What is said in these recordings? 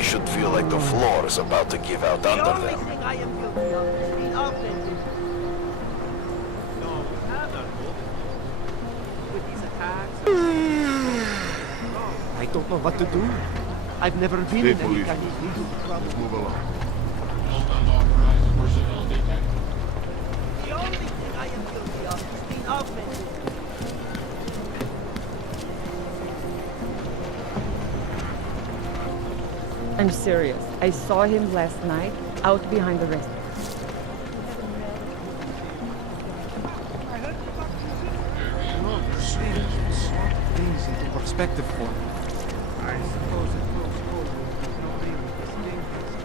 They should feel like the floor is about to give out The under only them. thing I am guilty of is being offended. No, we have not with these attacks. I don't know what to do. I've never been Stay in any police kind of business. legal trouble. Let's move along. The only thing I am guilty of is being offended. I'm serious. I saw him last night out behind the restaurant. Things into perspective for me. I suppose it grows cold. There's no reason this dangerous.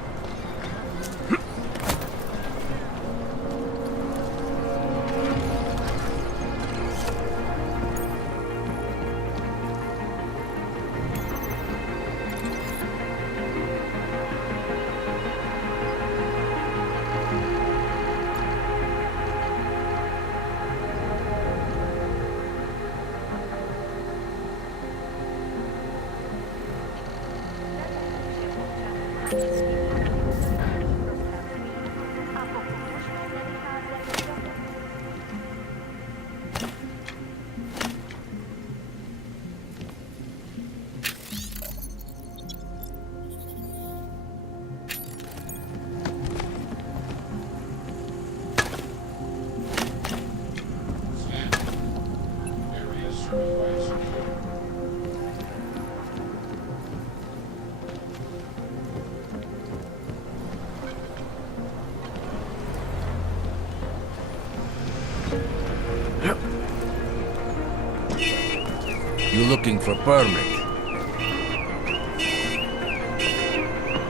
You looking for permit?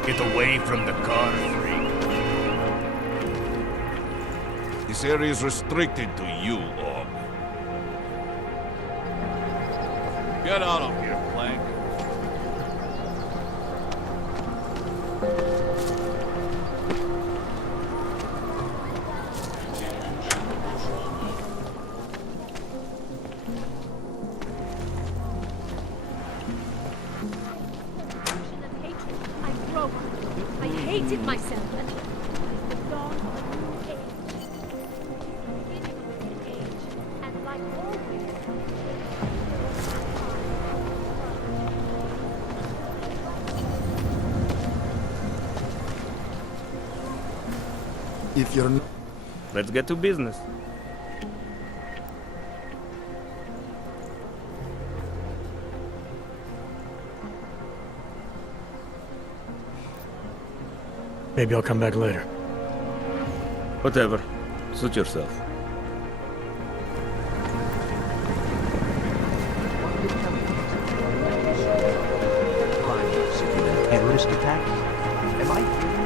Get away from the car, freak. This area is restricted to you, Orb. Get out of here, Plank. I broke. I hated myself. And it is the dawn of a new age. Beginning of a new age. And like always, If you're not... Let's get to business. Maybe I'll come back later. Whatever. Suit yourself. Terrorist attack? Am I hearing you?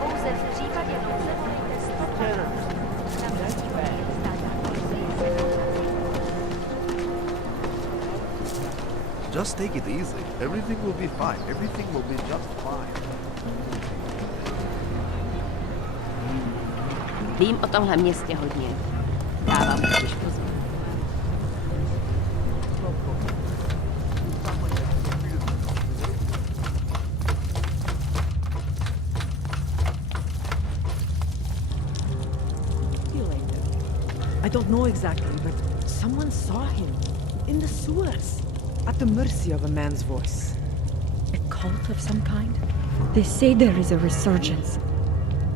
pouze w případě nouze volejte 100. Just take it easy. Everything will be fine. Everything will be just fine. Vím o tomhle městě hodně. Dávám totiž pozor. I don't know exactly, but someone saw him. In the sewers. At the mercy of a man's voice. A cult of some kind? They say there is a resurgence.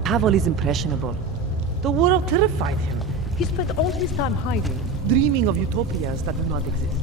Pavel is impressionable. The world terrified him. He spent all his time hiding, dreaming of utopias that do not exist.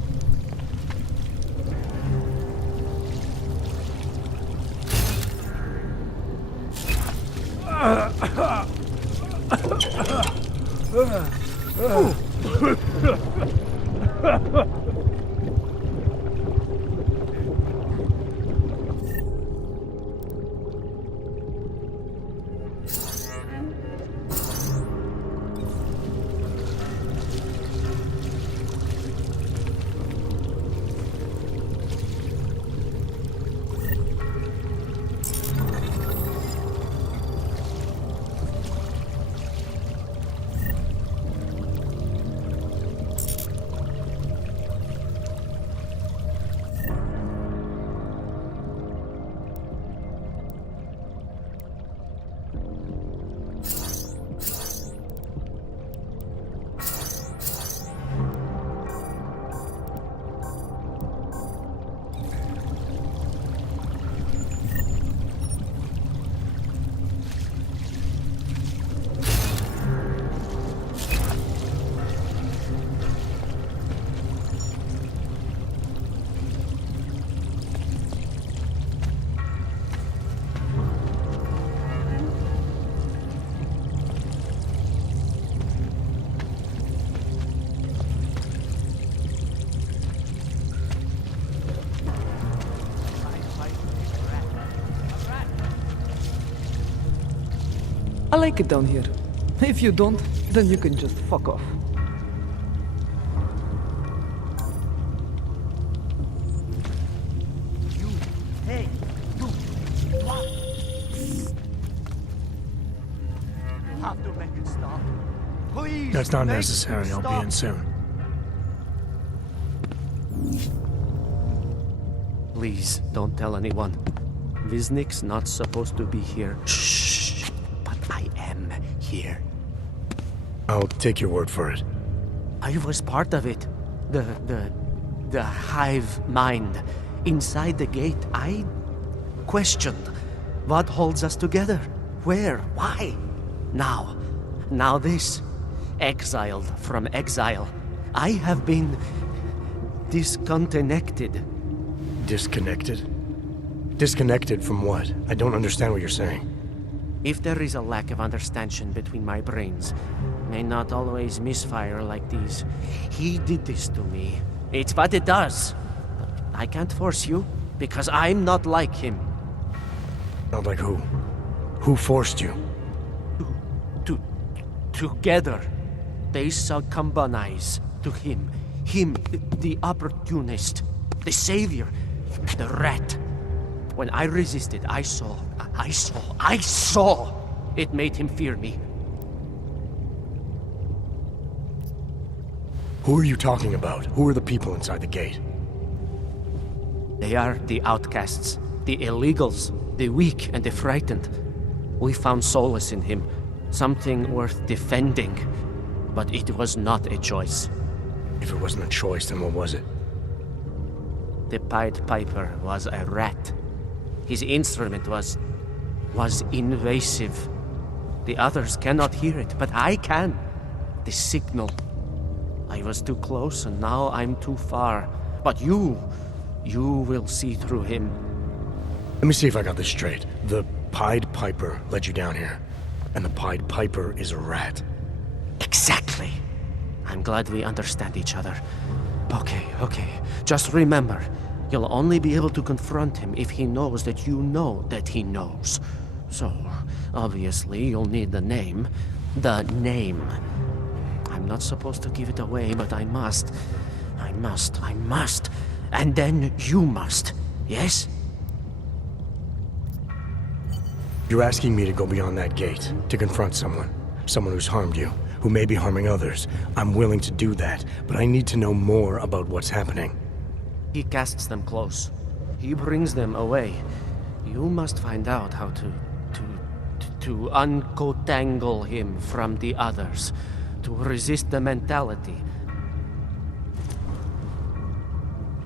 I like it down here. If you don't, then you can just fuck off. You, hey, you, what? You have to make it stop. Please. That's not make necessary. it I'll be stop. in soon. Please, don't tell anyone. Viznik's not supposed to be here. Shh. But I am here. I'll take your word for it. I was part of it. The hive mind. Inside the gate, I questioned what holds us together. Where? Why? Now this. Exiled from exile. I have been disconnected. Disconnected? Disconnected from what? I don't understand what you're saying. If there is a lack of understanding between my brains, may not always misfire like these. He did this to me. It's what it does. But I can't force you, because I'm not like him. Not like who? Who forced you? Together, they succumbanize to him. Him, the opportunist, the savior, the rat. When I resisted, I saw. It made him fear me. Who are you talking about? Who are the people inside the gate? They are the outcasts, the illegals, the weak and the frightened. We found solace in him, something worth defending. But it was not a choice. If it wasn't a choice, then what was it? The Pied Piper was a rat. His instrument was invasive. The others cannot hear it, but I can. The signal. I was too close, and now I'm too far. But you will see through him. Let me see if I got this straight. The Pied Piper led you down here, and the Pied Piper is a rat. Exactly. I'm glad we understand each other. Okay. Just remember, you'll only be able to confront him if he knows that you know that he knows. So, obviously, you'll need the name. The name. I'm not supposed to give it away, but I must. And then you must. Yes? You're asking me to go beyond that gate, to confront someone who's harmed you, who may be harming others. I'm willing to do that, but I need to know more about what's happening. He casts them close. He brings them away. You must find out how to uncotangle him from the others, to resist the mentality.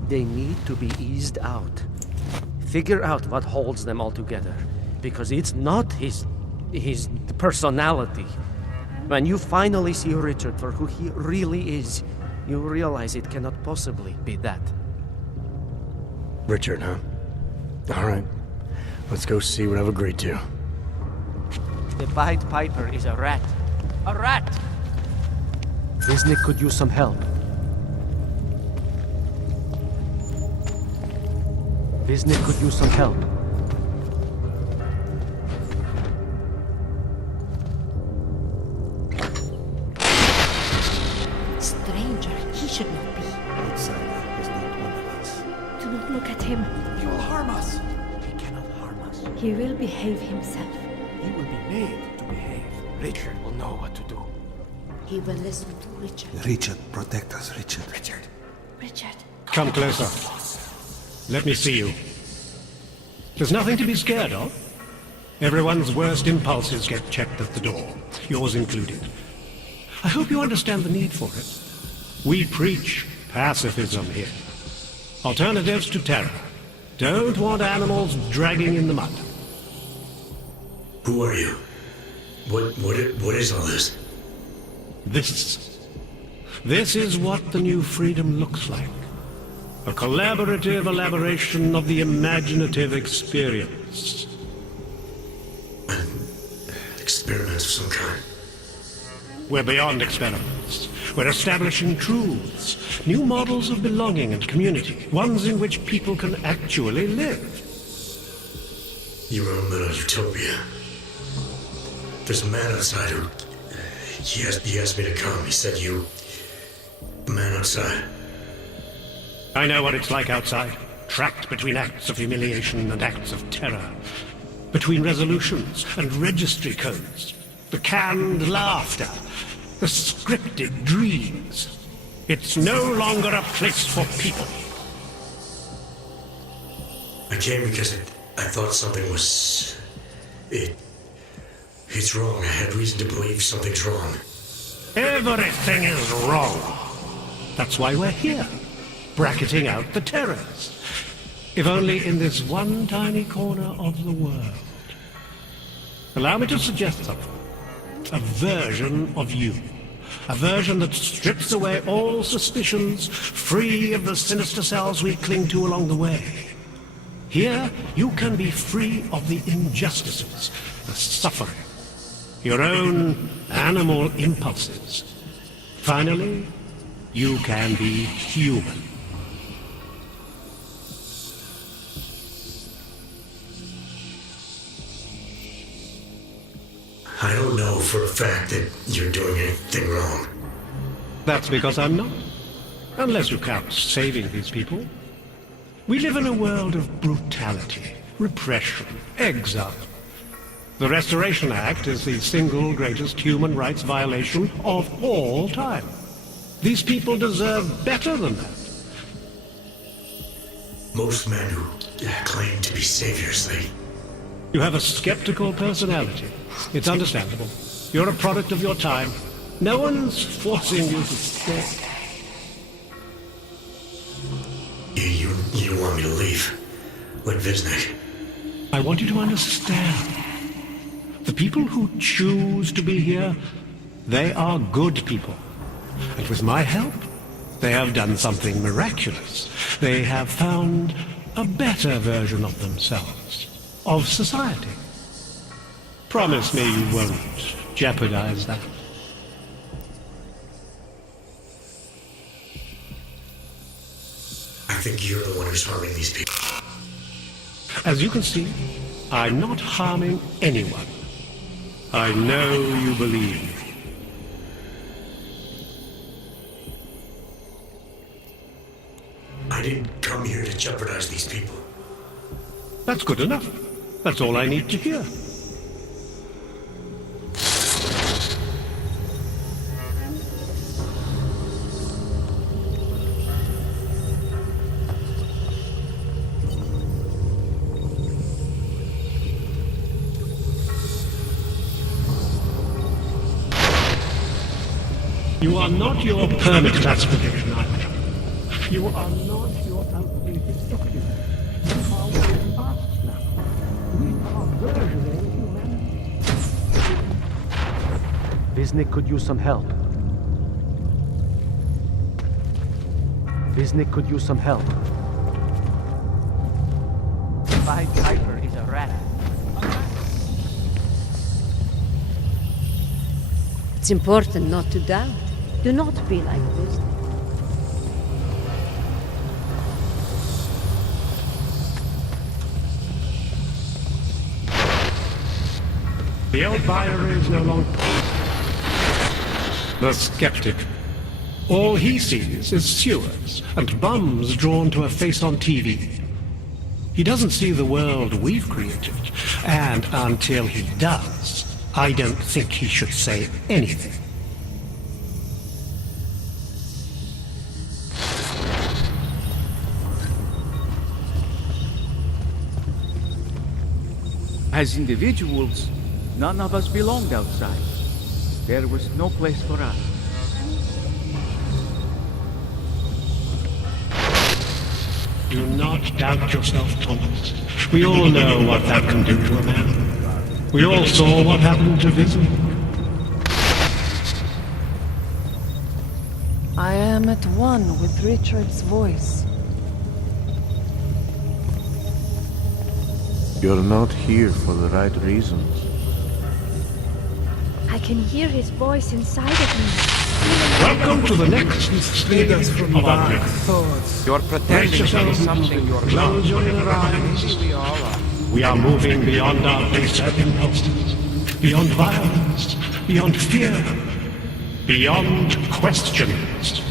They need to be eased out. Figure out what holds them all together. Because it's not his personality. When you finally see Richard for who he really is, you realize it cannot possibly be that. Richard, huh? All right. Let's go see what I've agreed to. The Pied Piper is a rat. A rat! Wisnik could use some help. Wisnik could use some help. Stranger, he should not be. Outsider is not one of us. Do not look at him. He will harm us. He cannot harm us. He will behave himself. He will be made to behave. Richard will know what to do. He will listen to Richard. Richard, protect us, Richard. Richard. Come closer. Let me see you. There's nothing to be scared of. Everyone's worst impulses get checked at the door, yours included. I hope you understand the need for it. We preach pacifism here. Alternatives to terror. Don't want animals dragging in the mud. Who are you? What is all this? This is what the new freedom looks like. A collaborative elaboration of the imaginative experience. An experiment of some kind. We're beyond experiments. We're establishing truths, new models of belonging and community, ones in which people can actually live. You were in a utopia. There's a man outside who... He asked me to come. He said you... The man outside. I know what it's like outside. Trapped between acts of humiliation and acts of terror. Between resolutions and registry codes. The canned laughter. The scripted dreams. It's no longer a place for people. I came because I thought something was... It's wrong. I had reason to believe something's wrong. Everything is wrong. That's why we're here. Bracketing out the terrors. If only in this one tiny corner of the world. Allow me to suggest something. A version of you. A version that strips away all suspicions, free of the sinister cells we cling to along the way. Here, you can be free of the injustices, the suffering, your own animal impulses. Finally, you can be human. I don't know for a fact that you're doing anything wrong. That's because I'm not. Unless you count saving these people. We live in a world of brutality, repression, exile. The Restoration Act is the single greatest human rights violation of all time. These people deserve better than that. Most men who claim to be saviors, You have a skeptical personality. It's understandable. You're a product of your time. No one's forcing you to stay. You want me to leave? Like Wisnik? I want you to understand. The people who choose to be here, they are good people. And with my help, they have done something miraculous. They have found a better version of themselves, of society. Promise me you won't jeopardize that. I think you're the one who's harming these people. As you can see, I'm not harming anyone. I know you believe me. I didn't come here to jeopardize these people. That's good enough. That's all I need to hear. You are not your permit classification either. You are not your outdated document. You are way past now. We are versioning humanity. Visnik could use some help. Visnik could use some help. My driver is a rat. It's important not to doubt. Do not be like this. The old buyer is no longer the skeptic. All he sees is sewers and bums drawn to a face on TV. He doesn't see the world we've created, and until he does, I don't think he should say anything. As individuals, none of us belonged outside. There was no place for us. Do not doubt yourself, Thomas. We all know what that can do to a man. We all saw what happened to Visnik. I am at one with Richard's voice. You're not here for the right reasons. I can hear his voice inside of me. Welcome to the next stage of our journey. You're pretending to be something you're not. Close your inner eyes. We all are. We are moving beyond our baser impulses, beyond violence, beyond fear, beyond questions.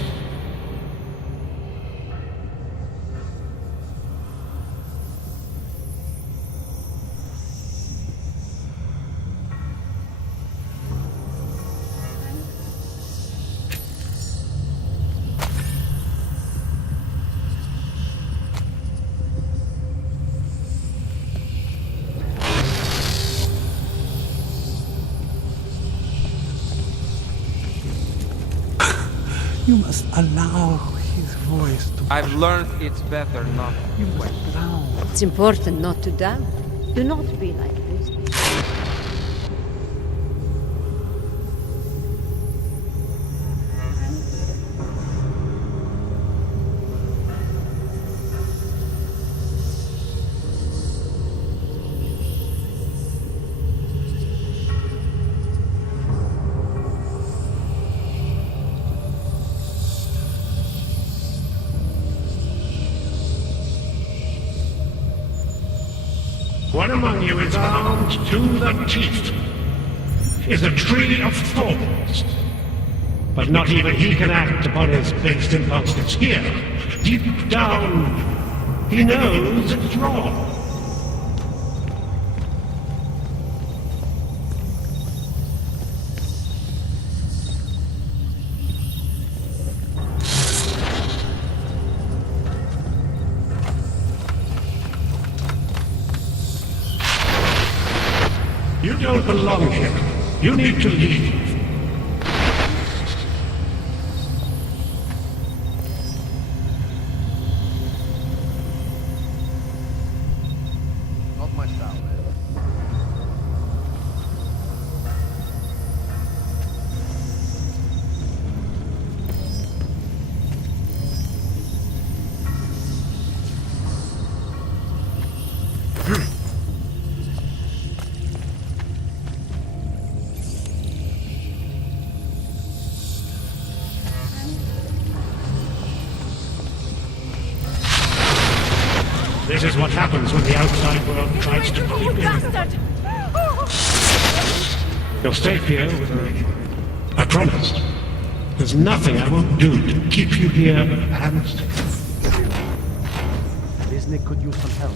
You must allow his voice to... I've learned it's better not. You must drown. It's important not to doubt. Do not be like this. One among you is armed to the teeth, is a tree of thorns. But not even he can act upon his base impulses here. Deep down, he knows it's wrong. You don't belong here. You need to leave. Not my style, man. This is what happens when the outside world tries to creep in. You're safe here with me. I promise. There's nothing I won't do to keep you here and Visnik could use some help.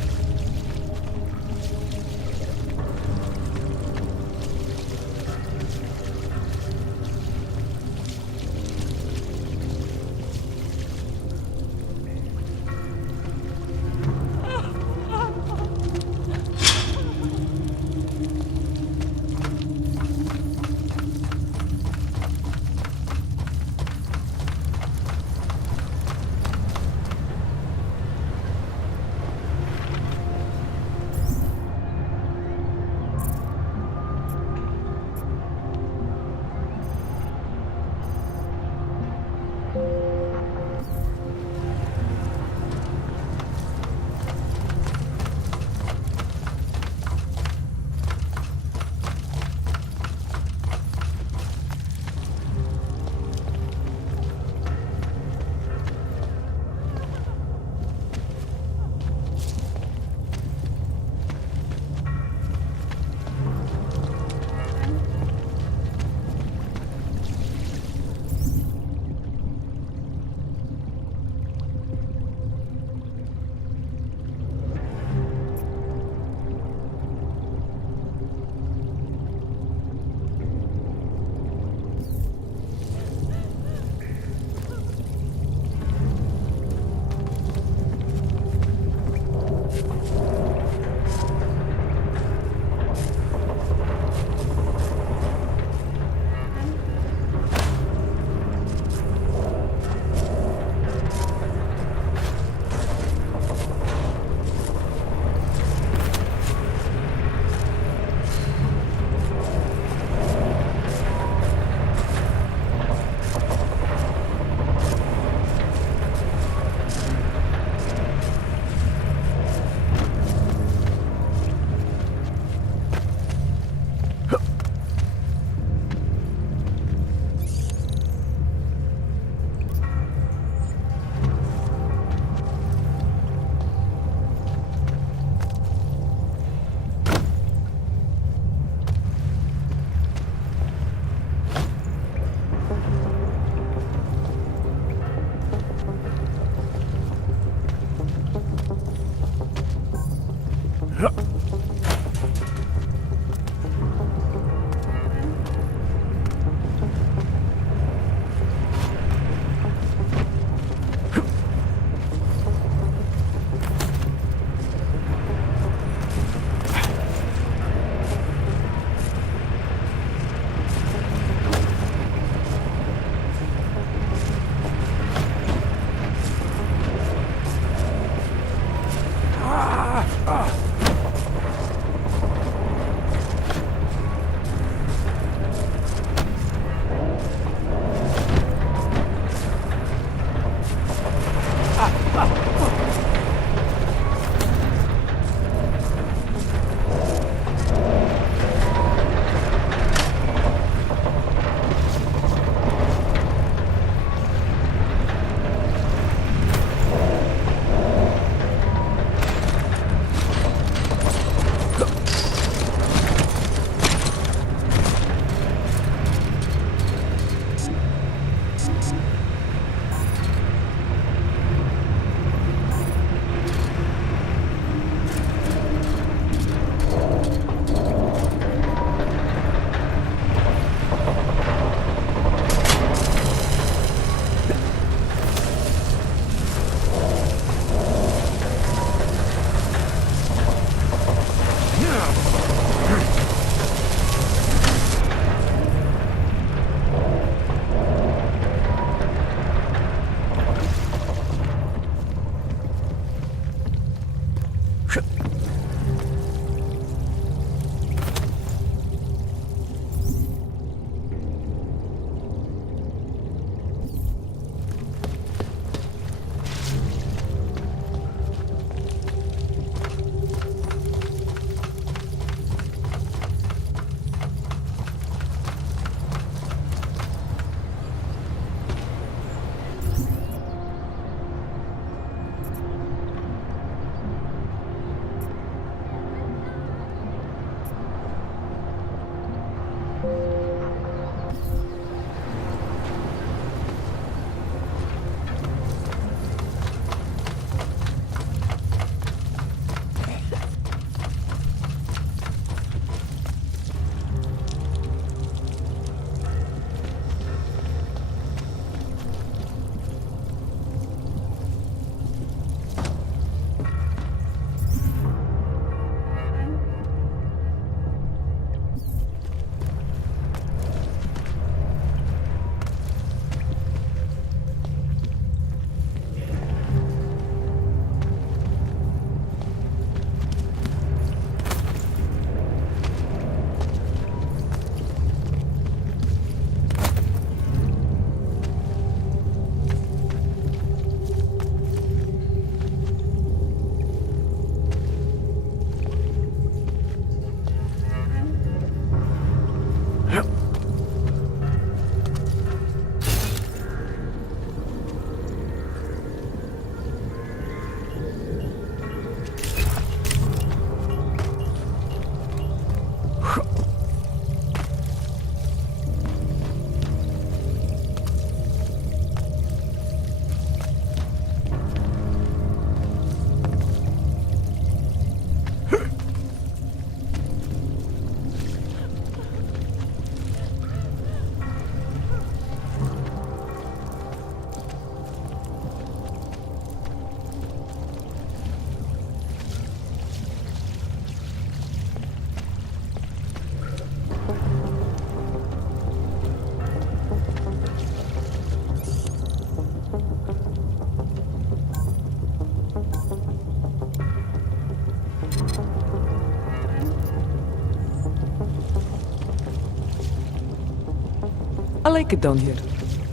I like it down here.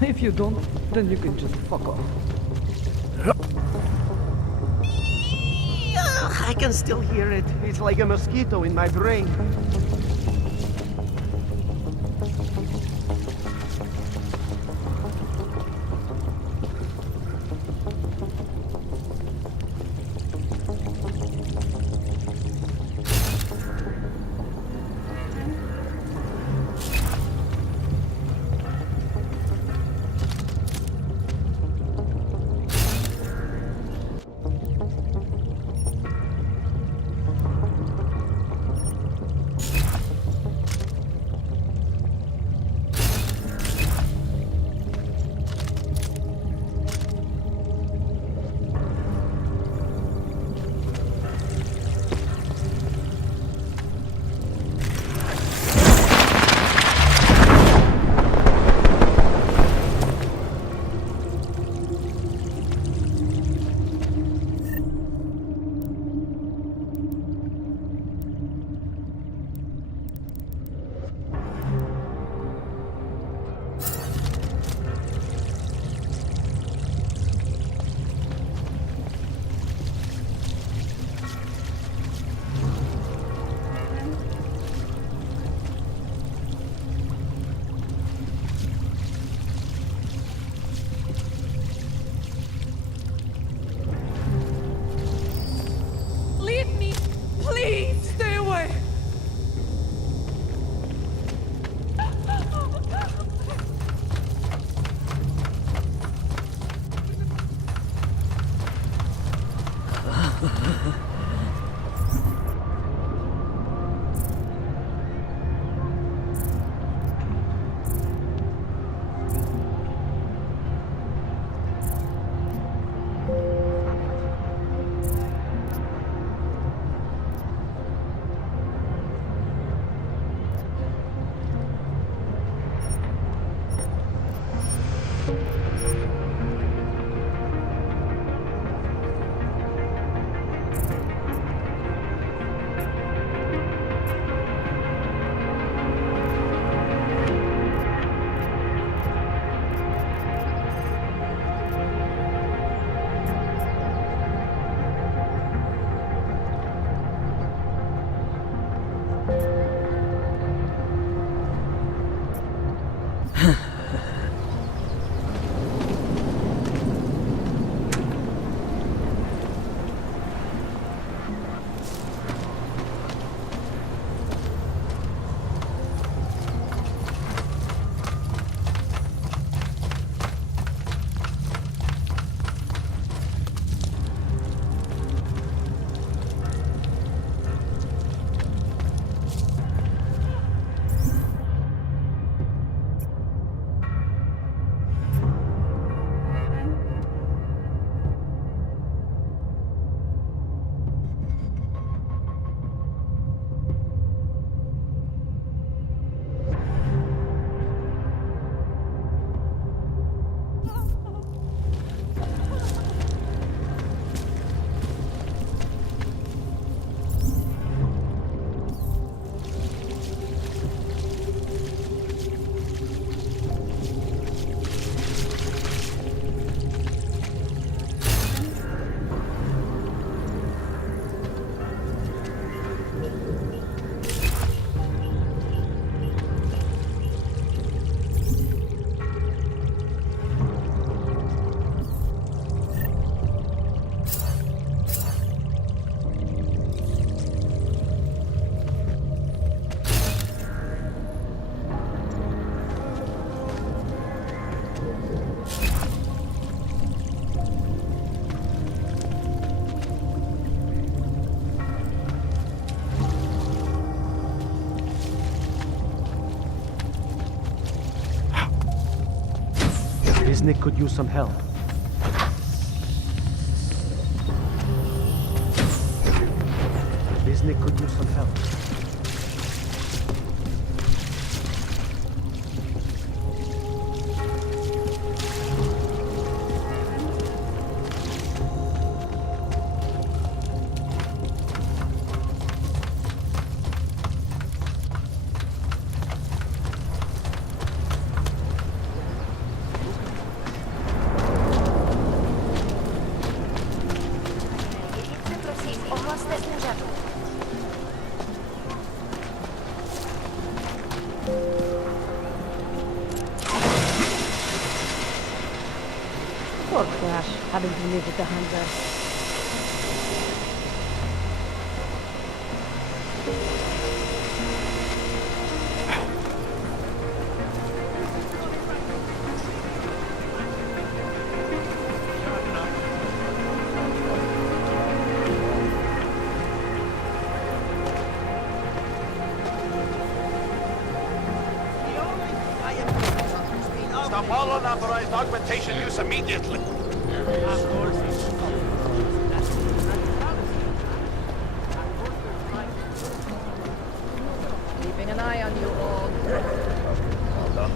If you don't, then you can just fuck off. I can still hear it. It's like a mosquito in my brain. Wisnik could use some help. Wisnik could use some help. Prosím, ohlaste úřadu. Poor Crash, having to live with the hunger. Stop all unauthorized augmentation use immediately. Keeping an eye on you all. Well done.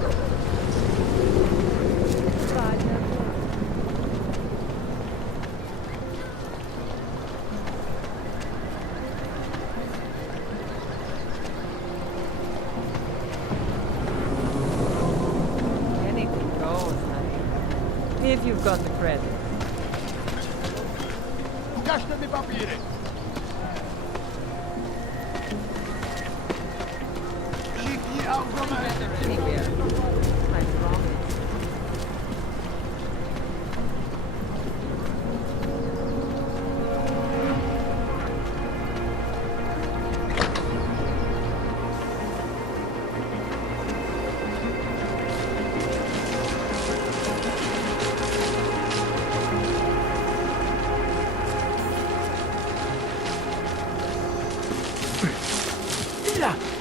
Anything goes, honey. If you've got the credit. Pokażcie mi papiry. Kliknij automat. Anywhere. I promise. Yeah.